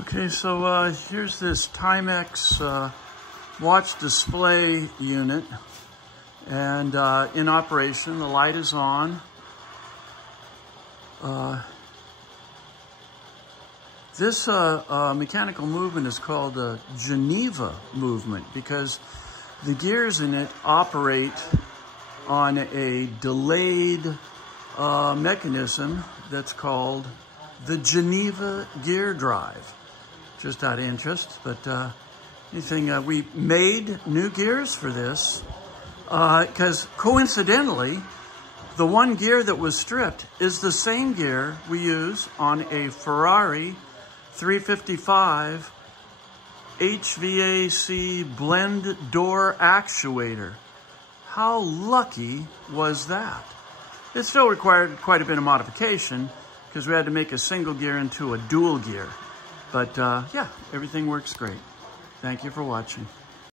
Okay, so here's this TIMEX watch display unit, and in operation. The light is on. This mechanical movement is called a Geneva movement because the gears in it operate on a delayed mechanism that's called the Geneva gear drive. Just out of interest, but we made new gears for this because coincidentally, the one gear that was stripped is the same gear we use on a Ferrari 355 HVAC blend door actuator. How lucky was that? It still required quite a bit of modification because we had to make a single gear into a dual gear. But yeah, everything works great. Thank you for watching.